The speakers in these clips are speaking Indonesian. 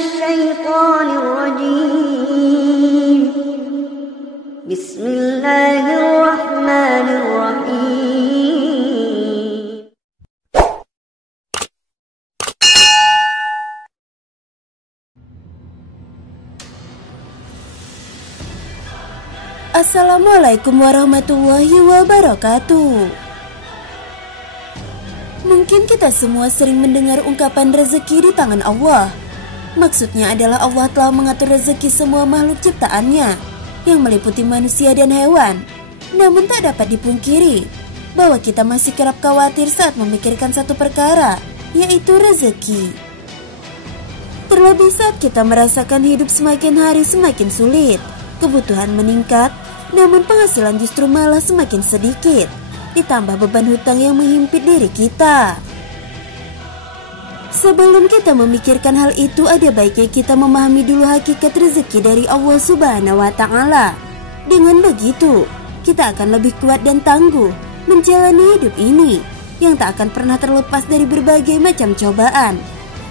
الشيطان الرجيم بسم الله الرحمن الرحيم Assalamualaikum warahmatullahi wabarakatuh. Mungkin kita semua sering mendengar ungkapan rezeki di tangan Allah. Maksudnya adalah Allah telah mengatur rezeki semua makhluk ciptaannya, yang meliputi manusia dan hewan. Namun tak dapat dipungkiri bahwa kita masih kerap khawatir saat memikirkan satu perkara, yaitu rezeki. Terlebih saat kita merasakan hidup semakin hari semakin sulit, kebutuhan meningkat, namun penghasilan justru malah semakin sedikit, ditambah beban hutang yang menghimpit diri kita. Sebelum kita memikirkan hal itu, ada baiknya kita memahami dulu hakikat rezeki dari Allah Subhanahu wa Ta'ala. Dengan begitu, kita akan lebih kuat dan tangguh menjalani hidup ini yang tak akan pernah terlepas dari berbagai macam cobaan.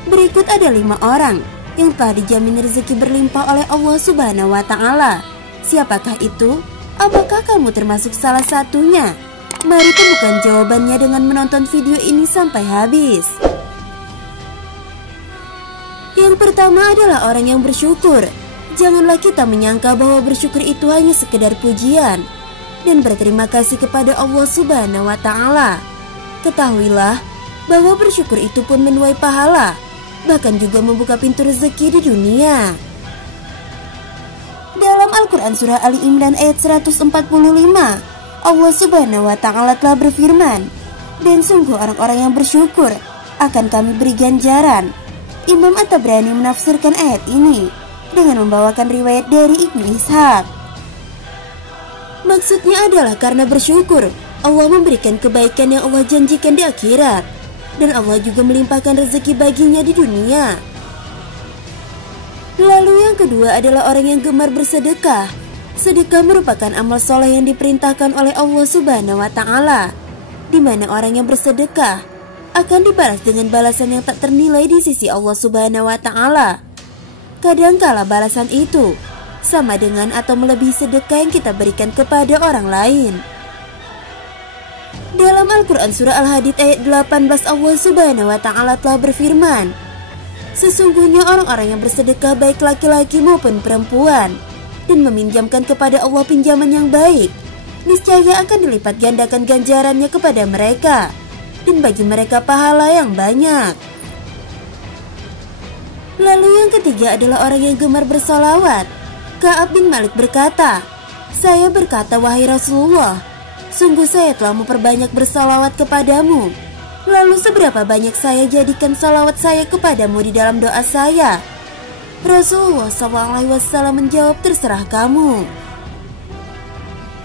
Berikut ada 5 orang yang telah dijamin rezeki berlimpah oleh Allah Subhanahu wa Ta'ala. Siapakah itu? Apakah kamu termasuk salah satunya? Mari temukan jawabannya dengan menonton video ini sampai habis. Yang pertama adalah orang yang bersyukur. Janganlah kita menyangka bahwa bersyukur itu hanya sekedar pujian dan berterima kasih kepada Allah Subhanahu wa Ta'ala. Ketahuilah bahwa bersyukur itu pun menuai pahala, bahkan juga membuka pintu rezeki di dunia. Dalam Al-Quran Surah Ali Imran ayat 145, Allah Subhanahu wa Ta'ala telah berfirman, "Dan sungguh orang-orang yang bersyukur akan kami beri ganjaran." Imam At-Tabrani menafsirkan ayat ini dengan membawakan riwayat dari Ibnu Ishaq. Maksudnya adalah karena bersyukur, Allah memberikan kebaikan yang Allah janjikan di akhirat, dan Allah juga melimpahkan rezeki baginya di dunia. Lalu yang kedua adalah orang yang gemar bersedekah. Sedekah merupakan amal soleh yang diperintahkan oleh Allah Subhanahu wa Ta'ala, di mana orang yang bersedekah akan dibalas dengan balasan yang tak ternilai di sisi Allah Subhanahu wa Ta'ala. Kadangkala balasan itu sama dengan atau melebihi sedekah yang kita berikan kepada orang lain. Dalam Al-Quran Surah Al-Hadid ayat 18, Allah Subhanahu wa Ta'ala telah berfirman, "Sesungguhnya orang-orang yang bersedekah baik laki-laki maupun perempuan dan meminjamkan kepada Allah pinjaman yang baik, niscaya akan dilipat gandakan ganjarannya kepada mereka, dan bagi mereka pahala yang banyak." Lalu yang ketiga adalah orang yang gemar bersalawat. Ka'ab bin Malik berkata, "Saya berkata, wahai Rasulullah, sungguh saya telah memperbanyak bersalawat kepadamu. Lalu seberapa banyak saya jadikan salawat saya kepadamu di dalam doa saya?" Rasulullah SAW menjawab, "Terserah kamu."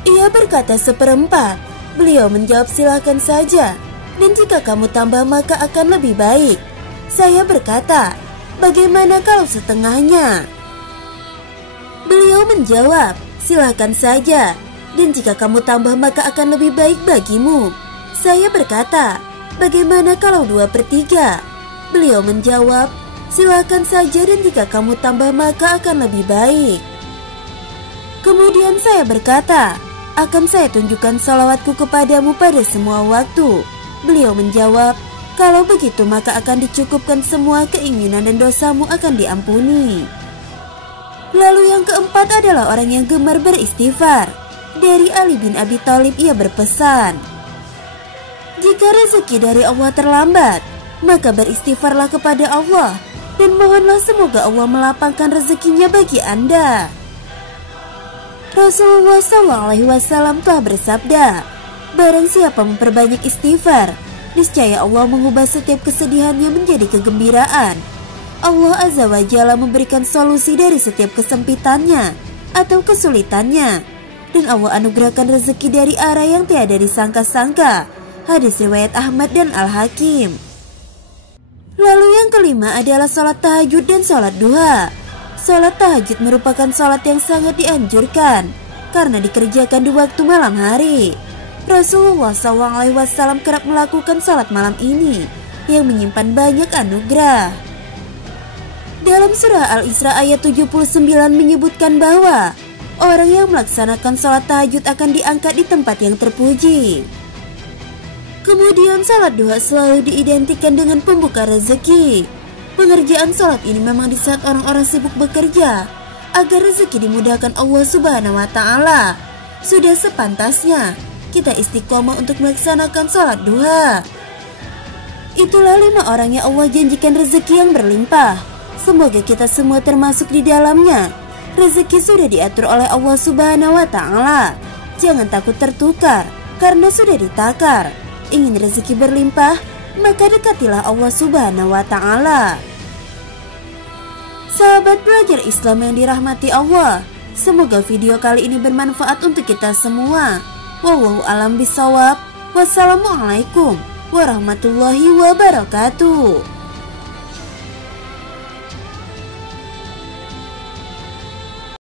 Ia berkata 1/4. Beliau menjawab, "Silakan saja, dan jika kamu tambah maka akan lebih baik." Saya berkata, "Bagaimana kalau setengahnya?" Beliau menjawab, "Silakan saja, dan jika kamu tambah maka akan lebih baik bagimu." Saya berkata, "Bagaimana kalau 2/3?" Beliau menjawab, "Silakan saja, dan jika kamu tambah maka akan lebih baik." Kemudian saya berkata, "Akan saya tunjukkan salawatku kepadamu pada semua waktu." Beliau menjawab, "Kalau begitu maka akan dicukupkan semua keinginan dan dosamu akan diampuni." Lalu yang keempat adalah orang yang gemar beristighfar. Dari Ali bin Abi Thalib ia berpesan, "Jika rezeki dari Allah terlambat, maka beristighfarlah kepada Allah dan mohonlah semoga Allah melapangkan rezekinya bagi Anda." Rasulullah SAW telah bersabda, "Barang siapa memperbanyak istighfar, niscaya Allah mengubah setiap kesedihannya menjadi kegembiraan. Allah Azza wa Jalla memberikan solusi dari setiap kesempitannya atau kesulitannya, dan Allah anugerahkan rezeki dari arah yang tiada disangka-sangka." Hadis riwayat Ahmad dan Al-Hakim. Lalu yang kelima adalah sholat tahajud dan sholat duha. Sholat tahajud merupakan sholat yang sangat dianjurkan karena dikerjakan di waktu malam hari. Rasulullah SAW kerap melakukan sholat malam ini yang menyimpan banyak anugerah. Dalam surah Al-Isra ayat 79 menyebutkan bahwa orang yang melaksanakan sholat tahajud akan diangkat di tempat yang terpuji. Kemudian sholat duha selalu diidentikan dengan pembuka rezeki. Pengerjaan sholat ini memang di saat orang-orang sibuk bekerja agar rezeki dimudahkan Allah Subhanahu wa Ta'ala. Sudah sepantasnya kita istiqomah untuk melaksanakan sholat duha. Itulah 5 orang yang Allah janjikan rezeki yang berlimpah. Semoga kita semua termasuk di dalamnya. Rezeki sudah diatur oleh Allah Subhanahu wa Ta'ala. Jangan takut tertukar karena sudah ditakar. Ingin rezeki berlimpah, maka dekatilah Allah Subhanahu wa Ta'ala. Sahabat belajar Islam yang dirahmati Allah, semoga video kali ini bermanfaat untuk kita semua. Wallahu a'lam bishawab. Wassalamualaikum warahmatullahi wabarakatuh.